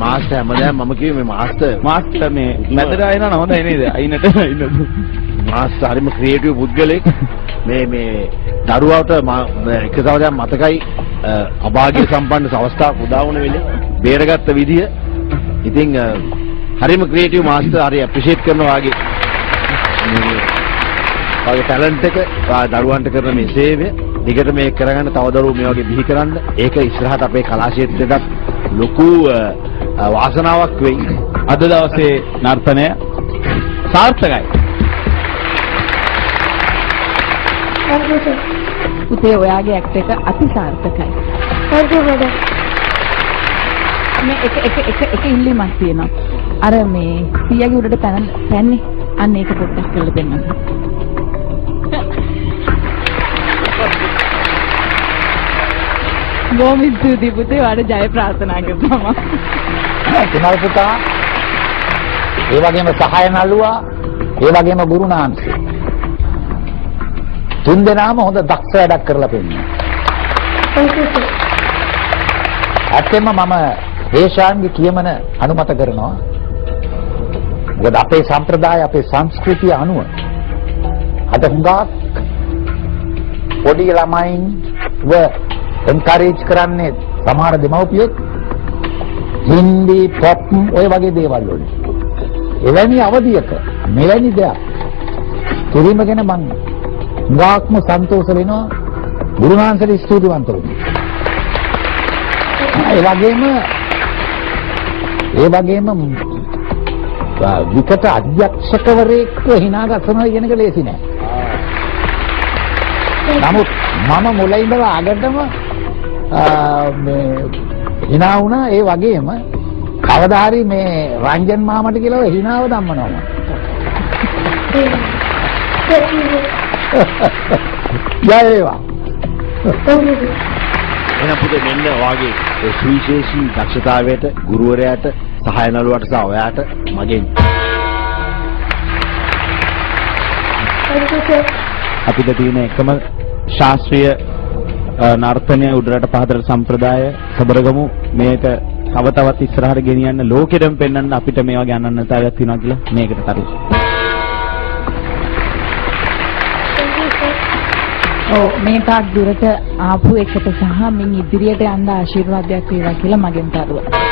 Master හැමදාම මම කිව්වේ මේ මාස්ටර් මේ මැදට ආයෙනා හොඳයි නේද? අයිනට මාස්ටර් හරිම ක්‍රියේටිව් පුද්ගලෙක්. මේ දරුවාට එක දවසක් මතකයි අභාග්‍ය සම්පන්න අවස්ථාවක් උදා වුණ වෙලේ බේරගත්ත විදිය. ඉතින් හරිම ක්‍රියේටිව් මාස්ටර් හරි ඇප්‍රීෂিয়েට් කරනවා වගේ ටැලන්ට් එක දරුවන්ට කරන මේ සේවය දිගට මේ කරගන්න තව දරුවෝ මේ වගේ බිහි කරන්න ඒක ඉස්සරහට අපේ කලා ක්ෂේත්‍රයට ලොකු වාසනාවක් වෙයි. අද දවසේ නර්තනය සාර්ථකයි. පුතේ ඔයාගේ ඇක්ට් එක අති සාර්ථකයි. මේ එක ඉල්ලීමක් තියෙනවා. අර මේ පියාගේ උඩට පැන්නේ අන්න ඒක පොඩ්ඩක් කරලා දෙන්න. බොහොම ස්තුතියි පුතේ. ඔයාලට ජය ප්‍රාර්ථනා කරනවා. කුමාර පුතා ඒ වගේම සහාය නළුවා, ඒ වගේම ගුරුනාන්සේ. තුන් දෙනාම හොඳ දක්ෂ වැඩක් කරලා පෙන්නනවා. ඇත්තෙන්ම මම හේෂාන්ගේ කියමන අනුමත කරනවා. මොකද අපේ සම්ප්‍රදාය, අපේ සංස්කෘතිය අනුව අද හුඟක් පොඩි ළමයින්ව එන්කරේජ් කරන්නේ සමහර දෙමව්පියෝ හින්දි, පොප් ඔය වගේ දේවල් වලින්. එවැනි අවධියක මෙවැනි දෙයක් කිරීම ගැන මම හුඟක්ම සන්තෝෂ වෙනවා. ගුරුනාන්සේට ස්තුතිවන්ත වෙනවා. ඒ වගේම විකට අධ්‍යක්ෂකවරයෙක්ව hina ගන්නවා කියන එක ලේසි නෑ. නමුත් මම මුලින් ඉඳලා අගටම මේ hina වුණා. ඒ වගේම කවදා හරි මේ රංජන් මාමට කියලා hinaව ධම්මනවා මම. ජයවා. එහෙනම් පුතේ මෙන්න වාගේ ඒ සුවිශේෂී දක්ෂතාවයට ගුරුවරයාට සහාය නළුවට සහ ඔයාට මගෙන් අපිට තියෙන එකම ශාස්ත්‍රීය නර්තනය උඩරට පහතට සම්ප්‍රදාය සබරගමු මේක තව තවත් ඉස්සරහට ගෙනියන්න ලෝකෙටම පෙන්වන්න අපිට මේ වගේ අනන්‍යතාවයක් තියෙනවා කියලා මේකට කරුණු. ඔව් මේ තාක් දුරට ආපු එකට සහ මින් ඉදිරියට යන්න ආශිර්වාදයක් වේවා කියලා මගෙන් තරුවා.